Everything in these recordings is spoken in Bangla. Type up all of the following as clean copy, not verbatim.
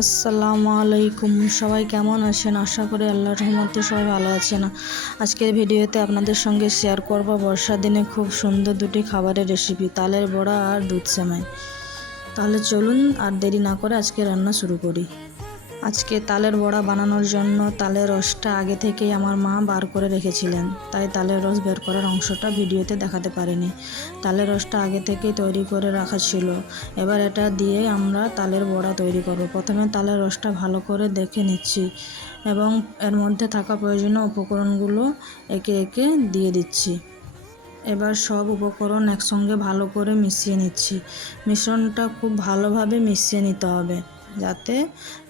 আসসালামু আলাইকুম। সবাই কেমন আছেন? আশা করি আল্লাহর রহমতে সবাই ভালো আছেন। আজকের ভিডিওতে আপনাদের সঙ্গে শেয়ার করব বর্ষার দিনে খুব সুন্দর দুটি খাবারের রেসিপি, তালের বড়া আর দুধ সেমাই। তাহলে চলুন আর দেরি না করে আজকে রান্না শুরু করি। আজকে তালের বড়া বানানোর জন্য তালের রসটা আগে থেকেই আমার মা বার করে রেখেছিলেন, তাই তালের রস বের করার অংশটা ভিডিওতে দেখাতে পারিনি। তালের রসটা আগে থেকেই তৈরি করে রাখা ছিল। এবার এটা দিয়ে আমরা তালের বড়া তৈরি করব। প্রথমে তালের রসটা ভালো করে দেখে নিচ্ছি এবং এর মধ্যে থাকা প্রয়োজনীয় উপকরণগুলো একে একে দিয়ে দিচ্ছি। এবার সব উপকরণ একসঙ্গে ভালো করে মিশিয়ে নিচ্ছি। মিশ্রণটা খুব ভালোভাবে মিশিয়ে নিতে হবে যাতে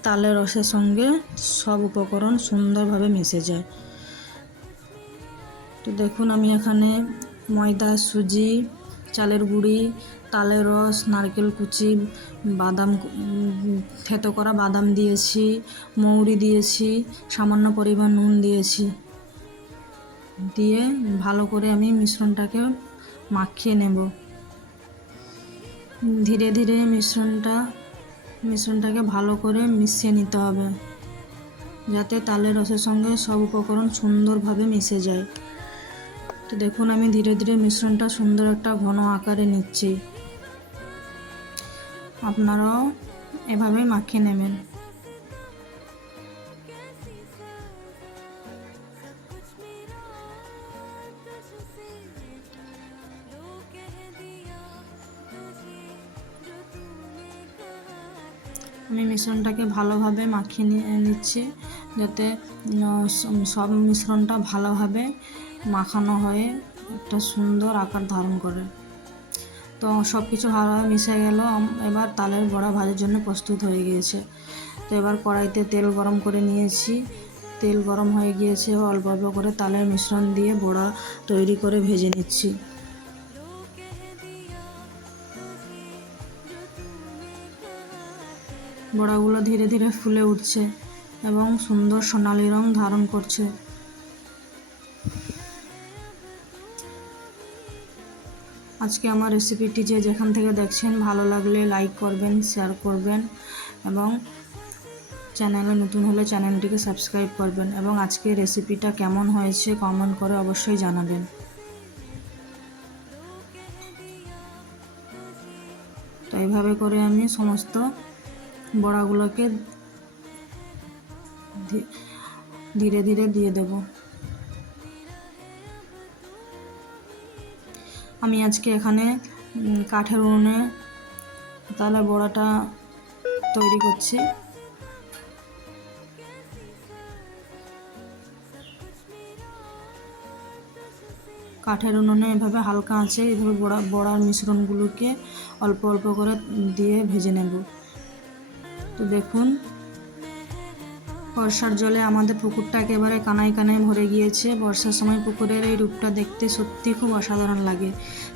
তালের রসের সঙ্গে সব উপকরণ সুন্দরভাবে মিশে যায়। তো দেখুন, আমি এখানে ময়দা, সুজি, চালের গুঁড়ি, তালের রস, নারকেল কুচি, বাদাম, থেতো করা বাদাম দিয়েছি, মৌরি দিয়েছি, সামান্য পরিমাণ নুন দিয়েছি। দিয়ে ভালো করে আমি মিশ্রণটাকে মাখিয়ে নেব। ধীরে ধীরে মিশ্রণটাকে ভালো করে মিশিয়ে নিতে হবে যাতে তালের রসের সঙ্গে সব উপকরণ সুন্দরভাবে মিশে যায়। তো দেখুন, আমি ধীরে ধীরে মিশ্রণটা সুন্দর একটা ঘন আকারে নিচ্ছি। আপনারাও এভাবে মাখিয়ে নেবেন। আমি মিশ্রণটাকে ভালোভাবে মাখিয়ে নিচ্ছি যাতে সব মিশ্রণটা ভালোভাবে মাখানো হয়ে একটা সুন্দর আকার ধারণ করে। তো সব কিছু ভালোভাবে মিশে গেল। এবার তালের বড়া ভাজার জন্য প্রস্তুত হয়ে গিয়েছে। তো এবার কড়াইতে তেল গরম করে নিয়েছি। তেল গরম হয়ে গিয়েছে, অল্প অল্প করে তালের মিশ্রণ দিয়ে বড়া তৈরি করে ভেজে নিচ্ছি। বড়াগুলো ধীরে ধীরে ফুলে উঠছে এবং সুন্দর সোনালি রং ধারণ করছে। আজকে আমার রেসিপিটি যে যেখান থেকে দেখছেন ভালো লাগলে লাইক করবেন, শেয়ার করবেন এবং চ্যানেলে নতুন হলে চ্যানেলটিকে সাবস্ক্রাইব করবেন এবং আজকে রেসিপিটা কেমন হয়েছে কমেন্ট করে অবশ্যই জানাবেন। তো এইভাবে করে আমি সমস্ত বড়াগুলোকে ধীরে ধীরে দিয়ে দেব। আমি আজকে এখানে কাঠের উনুনে তালের বড়াটা তৈরি করছি। কাঠের উনুনে এভাবে হালকা আঁচে এভাবে বড়ার মিশ্রণগুলোকে অল্প অল্প করে দিয়ে ভেজে নেব। তো দেখুন, বর্ষার জলে আমাদের পুকুরটা একেবারে কানায় কানায় ভরে গিয়েছে। বর্ষার সময় পুকুরের এই রূপটা দেখতে সত্যি খুব অসাধারণ লাগে।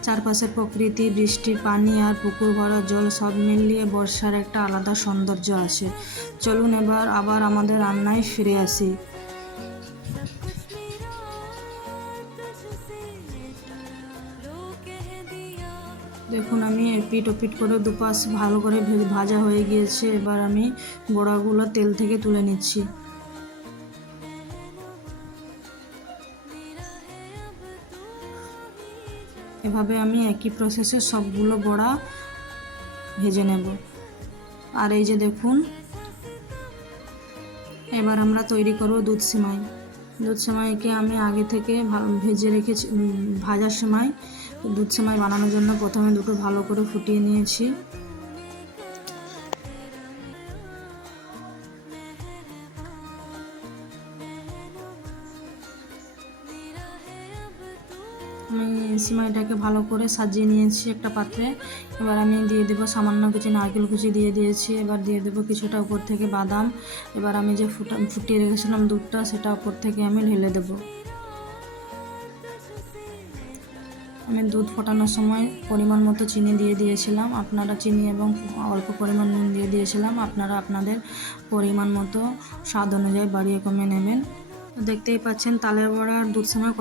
চারপাশের প্রকৃতি, বৃষ্টির পানি আর পুকুর ভরা জল সব মিলিয়ে বর্ষার একটা আলাদা সৌন্দর্য আছে। চলুন এবার আবার আমাদের রান্নায় ফিরে আসি। দেখুন, আমি এপিট ওপিট করে দুপাশ ভালো করে ভাজা হয়ে গিয়েছে। এবার আমি বড়াগুলো তেল থেকে তুলে নিচ্ছি। এভাবে আমি একই প্রসেসে সবগুলো বড়া ভেজে নেব। আর এই যে দেখুন, এবার আমরা তৈরি করব দুধ সেমাই। দুধ সেমাইকে আমি আগে থেকে ভেজে রেখেছি। ভাজার সময় দুধ সেমাই বানানোর জন্য প্রথমে দুটো ভালো করে ফুটিয়ে নিয়েছি। আমি সিমাইটাকে ভালো করে সাজিয়ে নিয়েছি একটা পাত্রে। এবার আমি দিয়ে দেবো সামান্য কিছু নারকেল কুচি দিয়ে দিয়েছি। এবার দিয়ে দেবো কিছুটা উপর থেকে বাদাম। এবার আমি যে ফুটিয়ে রেখেছিলাম দুধটা, সেটা উপর থেকে আমি ঢেলে দেব। আমি দুধ ফোটানোর সময় পরিমাণ মতো চিনি দিয়ে দিয়েছিলাম। আপনারা চিনি এবং অল্প পরিমাণ নুন দিয়ে দিয়েছিলাম। আপনারা আপনাদের পরিমাণ মতো স্বাদ অনুযায়ী বাড়িয়ে কমিয়ে নেবেন। দেখতেই পাচ্ছেন তালের বড়া আর দুধ সেমাই